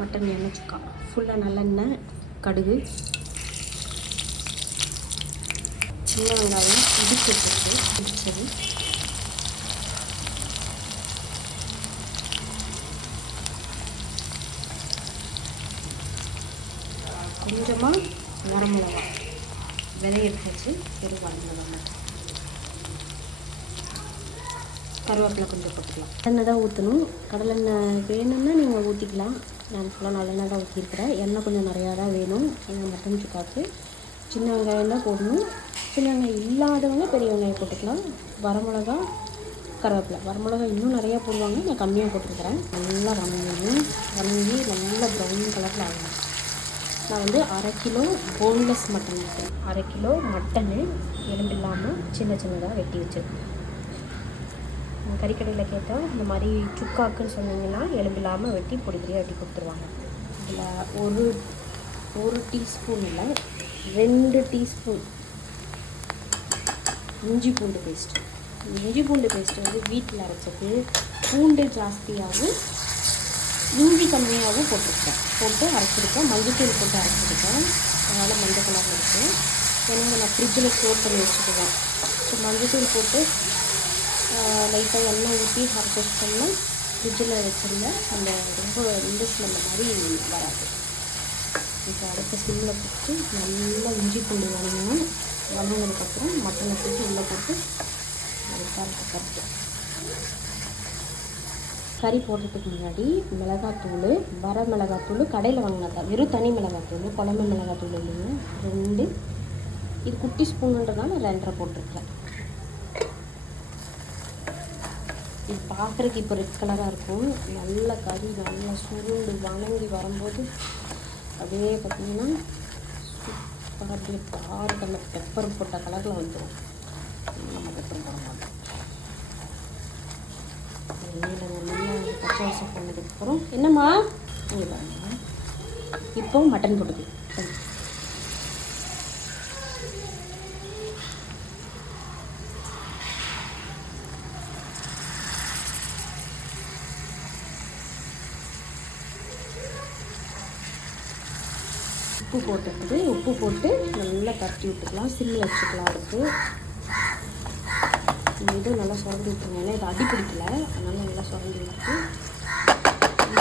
Mutton எண்ணெய் சுக்கா ஃபுல்லாக நல்லெண்ணெய், கடுகு, சின்ன வெங்காயம் இடிச்சது, கொஞ்சமாக வரமிளகா விதை எடுத்து வச்சு வரமிளகா, கருவேப்பிலை கொஞ்சம் போட்டுக்கலாம். எண்ணெய் தான் ஊற்றணும். கடலெண்ணெய் வேணும்னா நீங்கள் ஊற்றிக்கலாம். நான் ஃபுல்லாக நல்லெண்ணெய் தான் ஊற்றிருக்கிறேன். எண்ணெய் கொஞ்சம் நிறையா தான் வேணும் எங்கள் மட்டன் சுக்காவுக்கு. சின்ன வெங்காயம் தான் போடணும். சின்ன வெங்காயம் இல்லாதவங்க பெரிய வெங்காயம் போட்டுக்கலாம். வரமிளகா, கருவேப்பிலை. வரமிளகா இன்னும் நிறையா போடுவாங்க, நான் கம்மியாக போட்டிருக்கிறேன். நல்லா வணங்கி நல்லா ப்ரௌன் கலரில் ஆகணும். நான் வந்து 1/2 கிலோ போன்லெஸ் மட்டன் எடுத்தேன். 1/2 கிலோ மட்டனு எலும்பு இல்லாமல் சின்ன சின்னதாக வெட்டி வச்சுருக்கேன். கறிக்கடையில் கேட்டால் இந்த மாதிரி சுக்காக்குன்னு சொன்னீங்கன்னா எலும்பு இல்லாமல் வெட்டி பொடி பொடியாக வெட்டி கொடுத்துருவாங்க. இதில் ஒரு டீஸ்பூன் இல்லை 2 டீஸ்பூன் இஞ்சி பூண்டு பேஸ்ட்டு. இஞ்சி பூண்டு பேஸ்ட்டு வந்து வீட்டில் அரைச்சது. பூண்டு ஜாஸ்தியாகவும் இஞ்சி கம்மியாகவும் போட்டு அரைச்சிருக்கேன். மஞ்சத்தூள் போட்டு அரைச்சிருக்கேன். அதனால் மஞ்சள் கலர் இருக்குது. ஏன்னா நான் ஃப்ரிட்ஜில் ஸ்டோர் பண்ணி வச்சுக்குவேன். ஸோ மஞ்சத்தூள் போட்டு லைட்டாக எண்ணெய் ஊற்றி அரைச்சி வச்சிட்டோம்னா ஃப்ரிட்ஜில் வச்சுருந்தேன் அந்த ரொம்ப இந்த ஸ்மெல் மாதிரி வராது. இப்போ அடுத்த ஸ்டிம்மில் போட்டு நல்லா இஞ்சி பூண்டு வதங்கினதுக்கப்புறம் மட்டனை தூக்கி உள்ளே போட்டு கருத்து கறி போடுறதுக்கு முன்னாடி மிளகாத்தூள், வர மிளகாத்தூள் கடையில் வாங்கினதா, வெறும் தனி மிளகாத்தூள், குழம்பு மிளகாத்தூள் இல்லைங்க 2. இது குட்டி ஸ்பூனுன்றதால நான் 2.5 போட்டிருக்கேன். இது பார்க்குறதுக்கு இப்போ ரெட் கலராக இருக்கும். நல்ல கறி நல்லா சுருண்டு வணங்கி வரும்போது அப்படியே பார்த்திங்கன்னா சூப்பராக அப்படியே பாருக்கு அந்த பெப்பர் போட்ட கலரில் வந்துடும். நம்ம பெப்பர் போட மாட்டோம். நல்லா பச்சை வாசம் பண்ணதுக்கப்புறம் என்னம்மா இங்கே பாருங்க. இப்போ மட்டன் போட்டுது. உப்பு போட்டு நல்லா தட்டி விட்டுக்கலாம். சிம்மில் வச்சுக்கலாம். அதுக்கு இது நல்லா சுரண்டி விட்டுருங்க. ஏன்னா இது அடி பிடிக்கல, அதனால நல்லா சுரண்டி விட்டு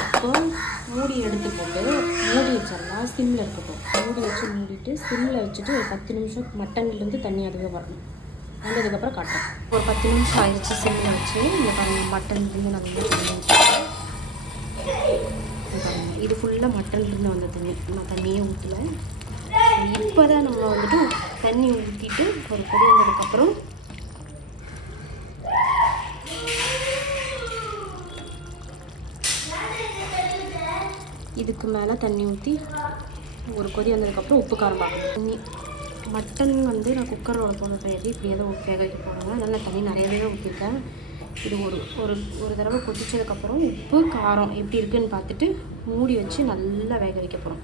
இப்போ மூடி எடுத்து போட்டு மூடி வச்சிடலாம். சிம்மில் இருக்கட்டும். மூடி வச்சு மூடிட்டு சிம்மில் வச்சுட்டு ஒரு 10 நிமிஷம் மட்டன்லேருந்து தண்ணி அதுவே வரணும். வந்ததுக்கப்புறம் காட்டுறேன். ஒரு 10 நிமிஷம் ஆயிடுச்சு சிம்மில் வச்சு. இந்த பாருங்கள் மட்டன்லேருந்து நல்லா தண்ணி இது ஃபுல்லாக மட்டன்லேருந்து வந்த தண்ணி. நான் தண்ணியே ஊற்றல. இப்போ தான் நம்ம வந்துட்டு தண்ணி ஊற்றிட்டு ஒரு கொதி வந்ததுக்கப்புறம் இதுக்கு மேலே தண்ணி ஊற்றி ஒரு கொதி வந்ததுக்கப்புறம் உப்பு காரம் பார்க்கணும். தண்ணி மட்டன் வந்து நான் குக்கரோட போடுறேன். இப்படியே தான் வேக வைக்க போடுறேன். நல்லா தண்ணி நிறையவே ஊற்றிருக்கேன். இது ஒரு தடவை கொதிச்சதுக்கப்புறம் உப்பு காரம் எப்படி இருக்குதுன்னு பார்த்துட்டு மூடி வச்சு நல்லா வேக வைக்க போகிறோம்.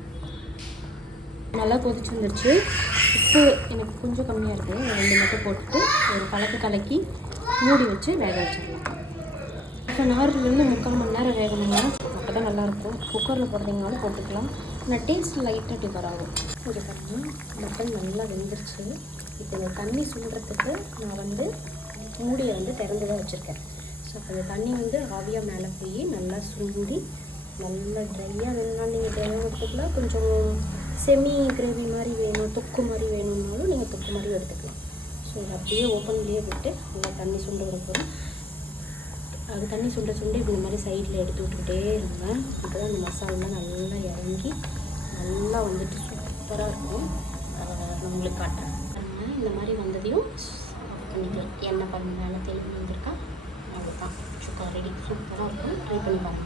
நல்லா கொதிச்சு வந்துடுச்சு. உப்பு எனக்கு கொஞ்சம் கம்மியாக இருக்குது. 2 மட்டும் போட்டுட்டு ஒரு கலக்கி மூடி வச்சு வேக வச்சிடலாம். 1/2 ஹவர்லேருந்து 3/4 மணி நேரம் வேகணுங்க. அப்போ தான் நல்லாயிருக்கும். குக்கரில் போடுறீங்கனாலும் போட்டுக்கலாம். ஆனால் டேஸ்ட் லைட்டாக டிஃபர் ஆகும். இங்கே பாருங்கள் மட்டன் நல்லா வெந்துருச்சு. இப்போ இந்த தண்ணி சுண்டுறதுக்கு நான் வந்து மூடியை வந்து திறந்து தான் வச்சுருக்கேன். ஸோ அப்போ இந்த தண்ணி வந்து ஆவியாக மேலே போய் நல்லா சுண்டி நல்லா ட்ரையாக வேணும்னா நீங்கள் ட்ரையாக எடுத்துக்கலாம். கொஞ்சம் செமி கிரேவி மாதிரி வேணும், தொக்கு மாதிரி வேணும்னாலும் நீங்கள் தொக்கு மாதிரி எடுத்துக்கலாம். ஸோ இதை அப்படியே ஓப்பன்லேயே விட்டு நல்லா தண்ணி சுண்டு வரப்போம். அது தண்ணி சுண்ட இப்படி மாதிரி சைடில் எடுத்து விட்டுக்கிட்டே இருங்க. இப்போ தான் அந்த மசாலெலாம் நல்லா இறங்கி நல்லா வந்துட்டு சூப்பராக இருக்கும். நான் உங்களுக்கு காட்டுறேன். இந்த மாதிரி வந்ததையும் பண்ணிக்கலாம். எண்ணெய் பண்ணி மேலே தெளிவு வந்திருக்கா. அவ்வளோதான் சுக்கா ரெடி. சூப்பராக இருக்கும். ட்ரை பண்ணி பாருங்கள்.